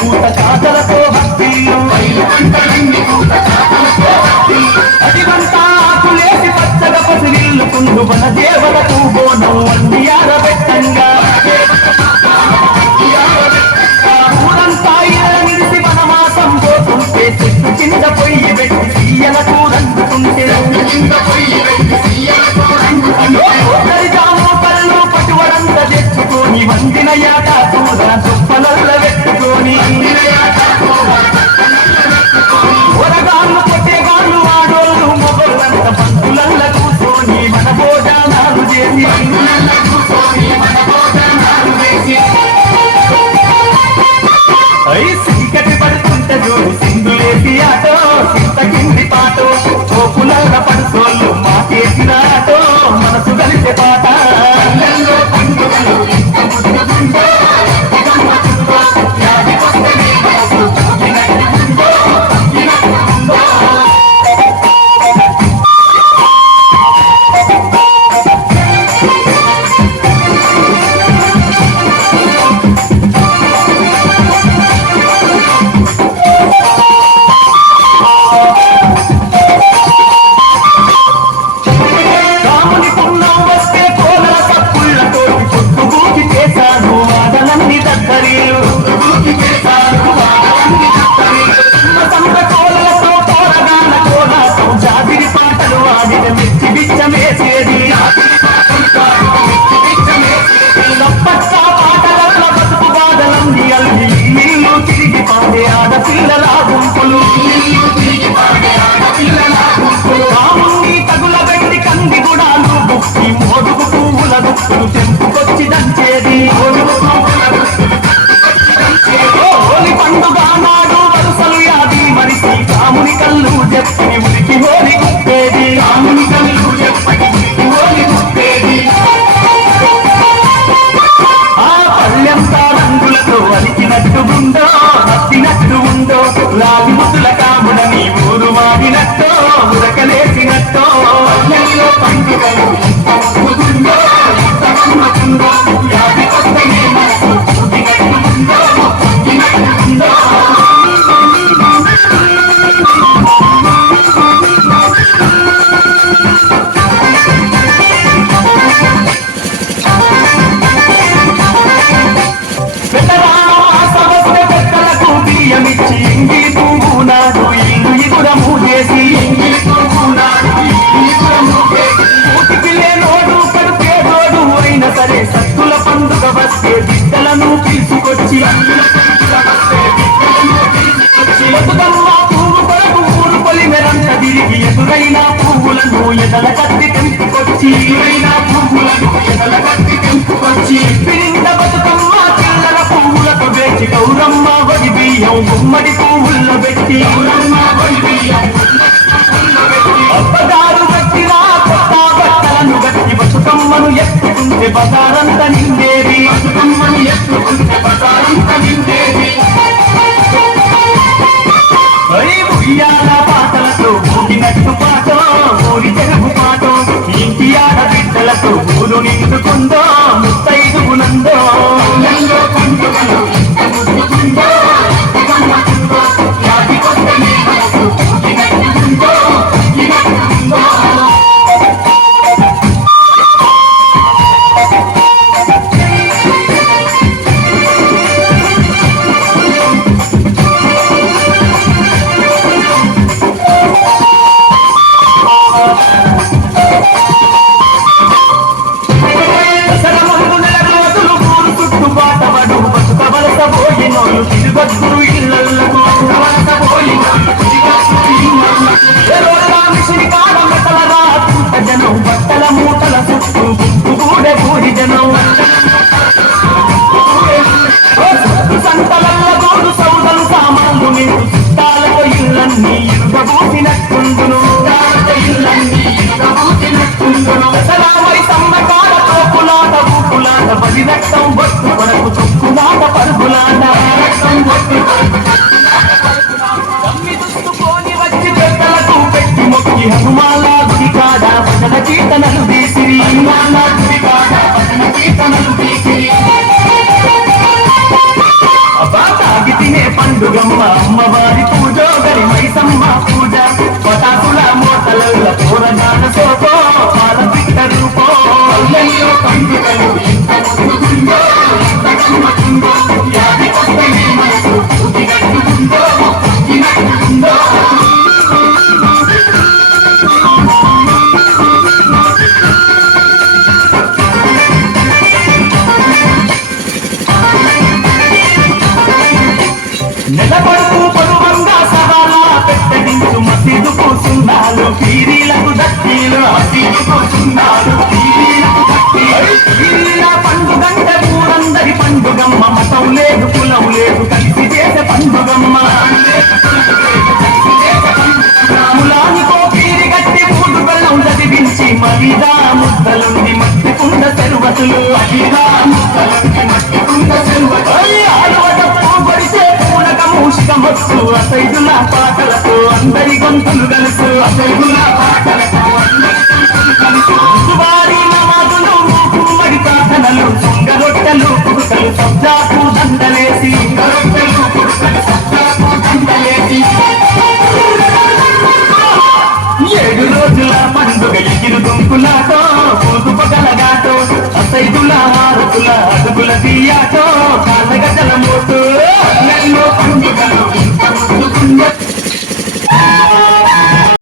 పూత కాతలతో హత్తిల్లు అదివంతా ఆకులేసి పచ్చగా పసిరిల్లు కుండు మన దేవలకు బోనం వండి ఆరబెట్టంగా ఊరంతా ఇళ్ళ నిలిసి వనమాసం పోతుంటే చెట్టు కింద పొయ్యి పెట్టి సీయలకు రంగుతుంటే పళ్ళు పటువడంత తెచ్చుకొని వండిన యాట చూడ దుప్పలల్ల పెట్టుకొని ఒరగాళ్ళు కొట్టేగాళ్ళు ఆడోళ్ళు మొగోళ్ళంత పంతులల్ల కూర్చొని మన భోజనాలు చేసి చీకటి పడుతుంటే జోడు సింధులేసి ఆటో చింత కింది పాటో చోపులల్ల పడుసోళ్ళు మాకేసిన ఆటో మనసు కలిసే పాట తెంపుకొచ్చి దంచేది హోలీ పండుగ నాడు వరుసలు యాది మనిషి రాముని కళ్ళు చెప్పి ఉనికి హోలీ గుప్పేది రాముని కళ్ళు చెప్పి హోలీ గుప్పేది ఆ పల్లెంతా రంగులతో అలికినట్టు ఉందో నచ్చినట్టు ఉందో రాగి ముద్దుల కాముడని ఊరు మాడినట్టో ఉరకలేసినట్టో పల్లెల్లో పండుగలు సత్తుల పండుగ వస్తే బిడ్డలను తీసుకొచ్చి బతుకమ్మ పువ్వు కొరకు ఊరు పొలిమెరంత తిరిగి ఎదురైన పువ్వులను ఎదల కత్తి తెంపుకొచ్చి పిరింద బతుకమ్మ చిల్లర పువ్వులకు వేచి గౌరమ్మ వడి బియ్యం గుమ్మడి పువ్వుల్లో పెట్టి అప్పగారు కట్టిన కొత్త బట్టలను గట్టి బతుకమ్మను ఎత్తుకుంటే బజారంత నిండేది ఉయ్యాల పాటలతో ఊగినట్టు పాటో ఊరి తెలుగు పాటో ఇంటి ఆడ బిడ్డలతో ఊరు నిండుకుందో ముత్తైదుగునందో బట్టల మూటల చుట్టూ గుంపుగూడే పూడి జనం సంతలల్ల గోడు సౌదలు సామాన్లు నిండు చుట్టాలతో ఇళ్ళన్నీ ఇరుగబూసినట్టుండును దసరామై సమ్మకాల తోపులాట ఊపులాట బలి రక్తం బొట్టు కొరకు చొక్కులాట పరుగులాట దమ్మి దుస్తుకొని వచ్చి పెద్దలకు పెట్టి మొక్కి హనుమాల గుడి కాడ భజన కీర్తనలు తీసిరి అబ్బా తాగి తినే సోపో పాల పిట్ట రూపో పల్లెల్లో పండుగలు ఎంత ముద్దుగుందో ఎంత గమ్మతుందో యాది కొత్తనే మనసు పుట్టినట్టుందో పుట్టినట్టుందో నెలపడుతూ పరువంగా సవాలా పెట్టడించు మసీదుకు సున్నాలు పీరీలకు దక్కీలు మసీదుకు సున్నాలు పీరీలకు దక్కీలు పీరీల పండుగంట ఊరందరి పండుగమ్మ మతం లేదు కులం లేదు కలిసి చేసే పండుగమ్మ కులానికో పీరి గట్టి మూడు బెల్లం చదివించి మరిదా ముద్దలుంది మట్టి కుండ చెరువతులు మరిదా ముద్దలుంది మట్టి కుండ చెరువతులు కొడితే మూషికమొచ్చు అసైదుల పాటలతో అందరి గొంతులు గలుసు అసైదుల పాటలతో వారి నమాజులు మూకుమ్మడి ప్రార్థనలు సొంగరొట్టెలు పుడకలు సబ్జాకు దండలేసి రొట్టెలు పుడకలు సబ్జాకు దండలేసి 7 రోజుల పండుగ ఎగిరు దుంకులాటో కూతు పగలగాటో అసైదుల హారతుల అడుగుల తీయాటో కాళ్ళగజల మోటు పండుగలు